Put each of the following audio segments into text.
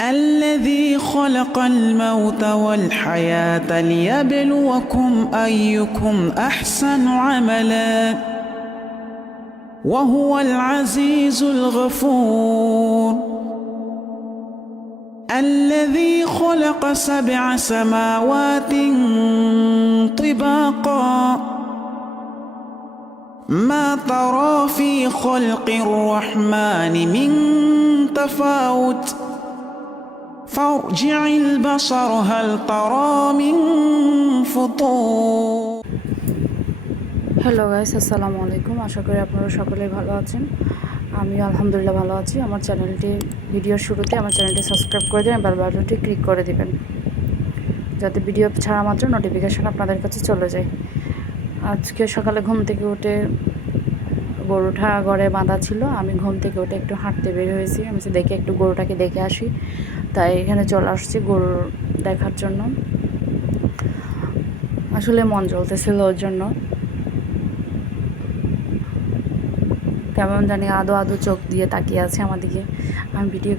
الذي خلق الموت والحياة ليبلوكم أيكم أحسن عملا وهو العزيز الغفور الذي خلق 7 سماوات طباقا ما ترى في خلق الرحمن من تفاوت فارجع البصر هل ترى من فطور। Hello guys, আসসালামু আলাইকুম। আশা করি আপনারা সকলেই ভালো আছেন। আমি আলহামদুলিল্লাহ ভালো আছি। আমার চ্যানেলটি ভিডিওর শুরুতে আমার চ্যানেলটি সাবস্ক্রাইব করে দিন, বেল বাটনটি ক্লিক করে দিবেন যাতে ভিডিও ছাড়া মাত্র নোটিফিকেশন আপনাদের কাছে চলে যায়। আজকে সকালে ঘুম থেকে উঠে গরুটা ঘরে বাঁধা ছিল। আমি ঘুম থেকে উঠে একটু হাঁটতে বের হয়েছি। আমি দেখে একটু গরুটাকে দেখে আসি, তাই এখানে চলে আসছি গরু দেখার জন্য। আসলে মন জ্বলতেছিল ওর জন্য, কেমন জানি আদো আদো চোখ দিয়ে তাকিয়ে আছে আমার দিকে। আমি ভিডিও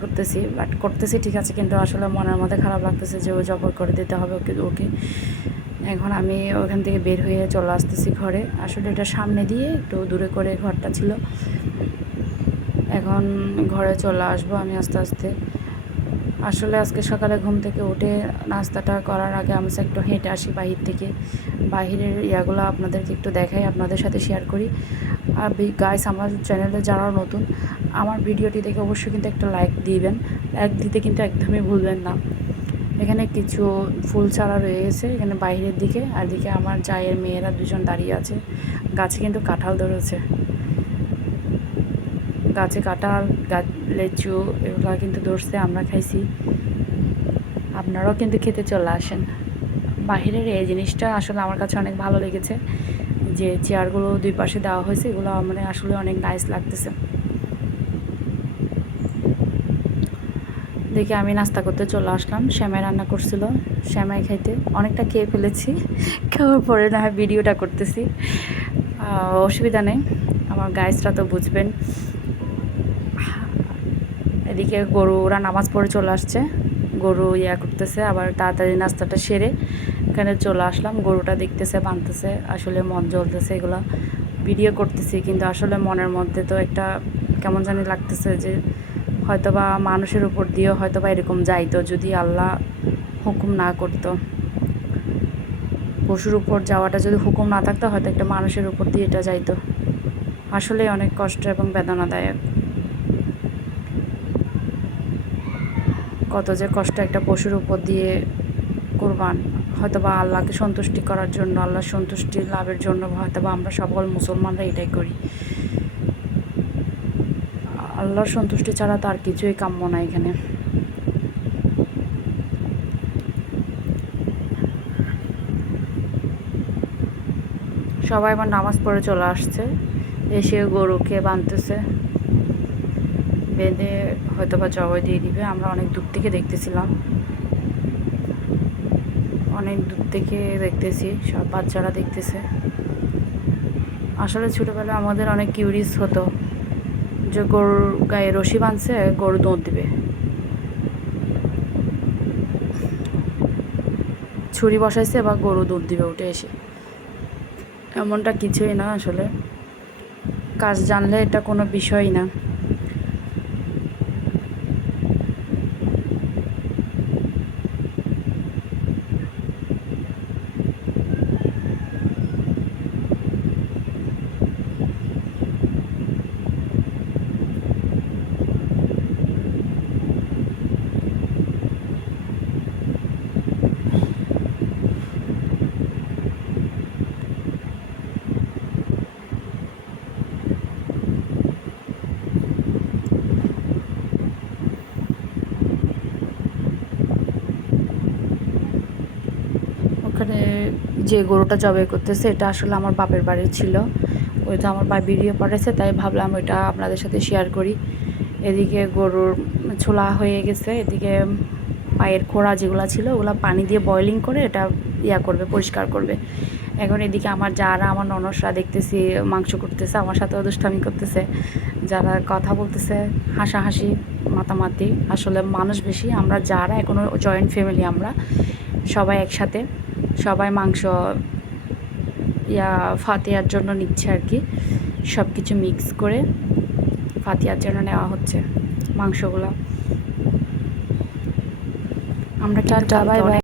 করতেছি ঠিক আছে, কিন্তু আসলে মনের মধ্যে খারাপ লাগতেছে যে ও জবর করে দিতে হবে ওকে। এখন আমি ওখান থেকে বের হয়ে চলে আসতেছি ঘরে। আসলে এটা সামনে দিয়ে একটু দূরে করে ঘরটা ছিল। এখন ঘরে চলে আসবো আমি আস্তে আস্তে। আসলে আজকে সকালে ঘুম থেকে উঠে নাস্তাটা করার আগে আমি একটু হেঁটে আসি বাহির থেকে। বাহিরের ইয়াগুলো আপনাদেরকে একটু দেখাই, আপনাদের সাথে শেয়ার করি। আর গাইস, আমার চ্যানেলে যারা নতুন, আমার ভিডিওটি দেখে অবশ্যই কিন্তু একটা লাইক দিবেন। লাইক দিতে কিন্তু একদমই ভুলবেন না। এখানে কিছু ফুল চারা রয়ে গেছে এখানে বাইরের দিকে, আর দিকে আমার জায়ের মেয়েরা দুজন দাঁড়িয়ে আছে। গাছে কিন্তু কাঁঠাল ধরেছে, গাছে কাঁঠাল, লেচু এগুলো কিন্তু ধরছে, আমরা খাইছি। আপনারাও কিন্তু খেতে চলে আসেন। বাহিরের এই জিনিসটা আসলে আমার কাছে অনেক ভালো লেগেছে, যে চেয়ারগুলো দুই পাশে দেওয়া হয়েছে, এগুলো মানে আসলে অনেক নাইস লাগতেছে দেখে। আমি নাস্তা করতে চলে আসলাম। শ্যামাই রান্না করছিল, শ্যামাই খাইতে অনেকটা খেয়ে ফেলেছি। খাওয়ার পরে না হয় ভিডিওটা করতেছি, অসুবিধা নেই, আমার গাইসরা তো বুঝবেন। এদিকে গরুরা নামাজ পড়ে চলে আসছে, গরু করতেছে। আবার তাড়াতাড়ি নাস্তাটা সেরে এখানে চলে আসলাম। গরুটা দেখতেছে, বাঁধতেছে। আসলে মন জ্বলতেছে, এগুলো ভিডিও করতেছি, কিন্তু আসলে মনের মধ্যে তো একটা কেমন জানি লাগতেছে যে হয়তোবা মানুষের উপর দিয়েও হয়তোবা এরকম যাইতো যদি আল্লাহ হুকুম না করতো। পশুর উপর যাওয়াটা যদি হুকুম না থাকতো, হয়তো একটা মানুষের উপর দিয়ে এটা যাইতো। আসলে অনেক কষ্ট এবং বেদনাদায়ক। কত যে কষ্ট একটা পশুর উপর দিয়ে কোরবান, হয়তোবা আল্লাহকে সন্তুষ্টি করার জন্য, আল্লাহর সন্তুষ্টি লাভের জন্য হয়তোবা আমরা সকল মুসলমানরা এটাই করি। আল্লাহর সন্তুষ্টি ছাড়া তো আর কিছুই কাম্য না এখানে। সবাই আমার নামাজ পড়ে চলে আসছে, এসে গরুকে বাঁধতেছে, বেঁধে হয়তোবা জবাই দিয়ে দিবে। আমরা অনেক দূর থেকে দেখতেছিলাম, অনেক দূর থেকে দেখতেছি, সব বাচ্চারা দেখতেছে। আসলে ছোটোবেলায় আমাদের অনেক কিউরিয়াস হতো যে গরুর গায়ে রশি বাঁধছে, গরু দৌড় দিবে, ছুরি বসাইছে বা গরু দৌড় দিবে উঠে এসে। এমনটা কিছুই না, আসলে কাজ জানলে এটা কোনো বিষয়ই না। ওখানে যে গরুটা জবাই করতেছে, এটা আসলে আমার বাপের বাড়ির ছিল। ওইটা আমার বাবা ভিডিও পাঠাইছে, তাই ভাবলাম ওইটা আপনাদের সাথে শেয়ার করি। এদিকে গরুর ছোলা হয়ে গেছে, এদিকে পায়ের খোড়া যেগুলো ছিল ওগুলো পানি দিয়ে বয়লিং করে এটা করবে, পরিষ্কার করবে। এখন এদিকে আমার যারা, আমার ননসরা দেখতেছি মাংস করতেছে, আমার সাথেও দুষ্টামি করতেছে যারা কথা বলতেছে হাসাহাসি মাতামাতি, আসলে মানুষ বেশি, আমরা যারা এখনও জয়েন্ট ফ্যামিলি, আমরা সবাই একসাথে, সবাই মাংস ফাতিয়ার জন্য নিচ্ছে আর কি, সব কিছু মিক্স করে ফাতিয়ার জন্য নেওয়া হচ্ছে মাংসগুলো। আমরা টাটা, বাই বাই।